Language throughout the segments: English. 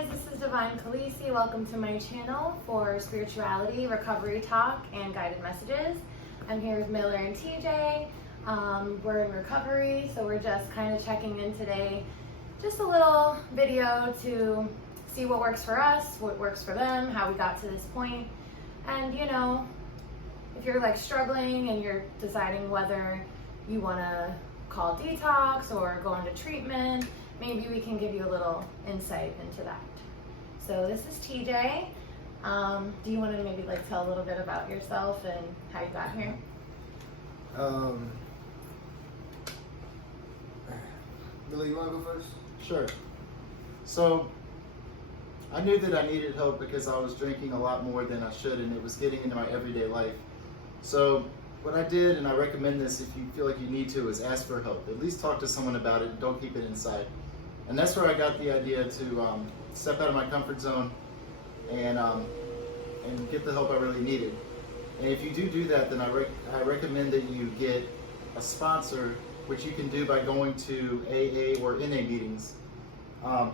guys, this is Divine Khaleesi. Welcome to my channel for spirituality, recovery talk, and guided messages. I'm here with Miller and TJ. We're in recovery, so we're just kind of checking in today. Just a little video to see what works for us, what works for them, how we got to this point. And you know, if you're like struggling and you're deciding whether you want to call detox or go into treatment, maybe we can give you a little insight into that. So this is TJ. Do you want to maybe like tell a little bit about yourself and how you got here? Billy, you want to go first? Sure. So I knew that I needed help because I was drinking a lot more than I should, and it was getting into my everyday life. So what I did, and I recommend this if you feel like you need to, is ask for help. At least talk to someone about it. Don't keep it inside. And that's where I got the idea to step out of my comfort zone and get the help I really needed. And if you do that, then I recommend that you get a sponsor, which you can do by going to AA or NA meetings.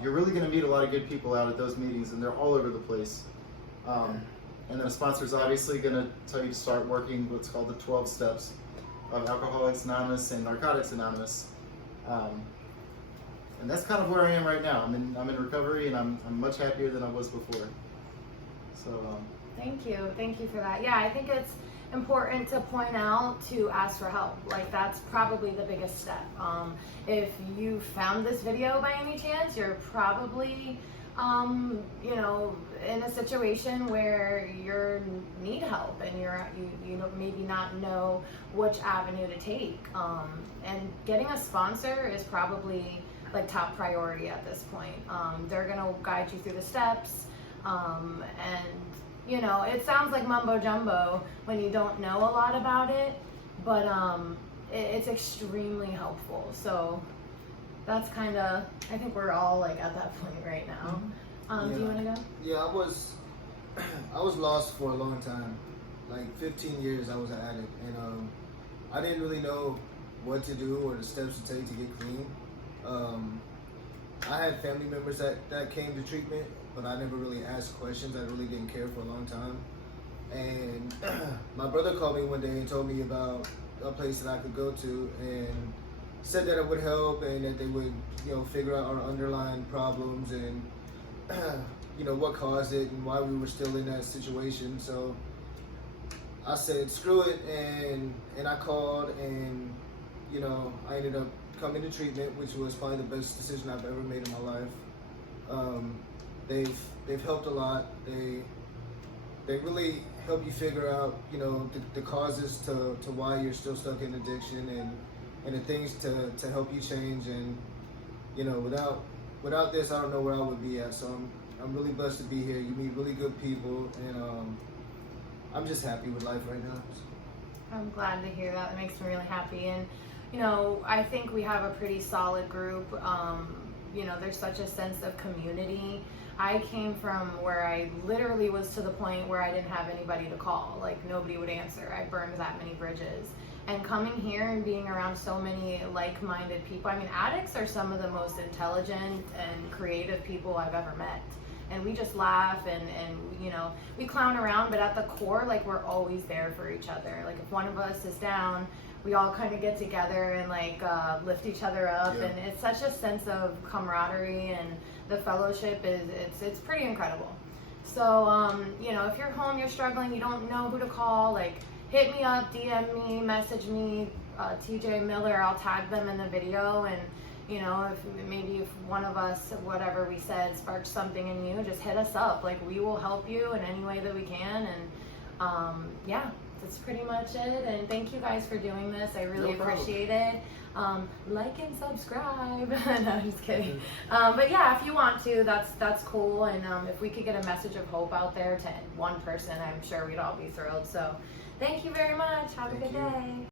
You're really going to meet a lot of good people out at those meetings, and they're all over the place. And then a sponsor is obviously going to tell you to start working what's called the 12 steps of Alcoholics Anonymous and Narcotics Anonymous. And that's kind of where I am right now. I'm in recovery, and I'm much happier than I was before. So Thank you for that. Yeah, I think it's important to point out to ask for help. Like that's probably the biggest step. If you found this video by any chance, you're probably you know, in a situation where you need help and you know, maybe not know which avenue to take. And getting a sponsor is probably like top priority at this point. They're gonna guide you through the steps, and you know, it sounds like mumbo jumbo when you don't know a lot about it, but it's extremely helpful. So that's kind of, I think we're all like at that point right now. Yeah. Do you want to go? Yeah, I was lost for a long time. Like 15 years I was an addict, and I didn't really know what to do or the steps to take to get clean. I had family members that came to treatment, but I never really asked questions. I really didn't care for a long time. And my brother called me one day and told me about a place that I could go to, and said that it would help and that they would, you know, figure out our underlying problems and you know, what caused it and why we were still in that situation. So I said screw it, and I called, and you know, I ended up coming to treatment, which was probably the best decision I've ever made in my life. They've helped a lot. They really help you figure out, you know, the causes to why you're still stuck in addiction, and the things to help you change. And you know, without this, I don't know where I would be at. So I'm really blessed to be here. You meet really good people, and I'm just happy with life right now. I'm glad to hear that. It makes me really happy. And you know, I think we have a pretty solid group. You know, there's such a sense of community. I came from where I literally was to the point where I didn't have anybody to call. Like nobody would answer. I burned that many bridges. And coming here and being around so many like-minded people. I mean, addicts are some of the most intelligent and creative people I've ever met. And we just laugh and you know, we clown around, but at the core, like we're always there for each other. Like if one of us is down, we all kind of get together and like lift each other up. Yeah. And it's such a sense of camaraderie, and the fellowship it's pretty incredible. So you know, if you're home, you're struggling, you don't know who to call, like hit me up, DM me, message me, TJ Miller. I'll tag them in the video. And you know, if one of us, whatever we said, sparks something in you, just hit us up. Like we will help you in any way that we can. And yeah, that's pretty much it. And thank you guys for doing this. I really appreciate it. Like and subscribe. No, I'm just kidding. But yeah, if you want to, that's cool. And if we could get a message of hope out there to one person, I'm sure we'd all be thrilled. So thank you very much. Have a good day.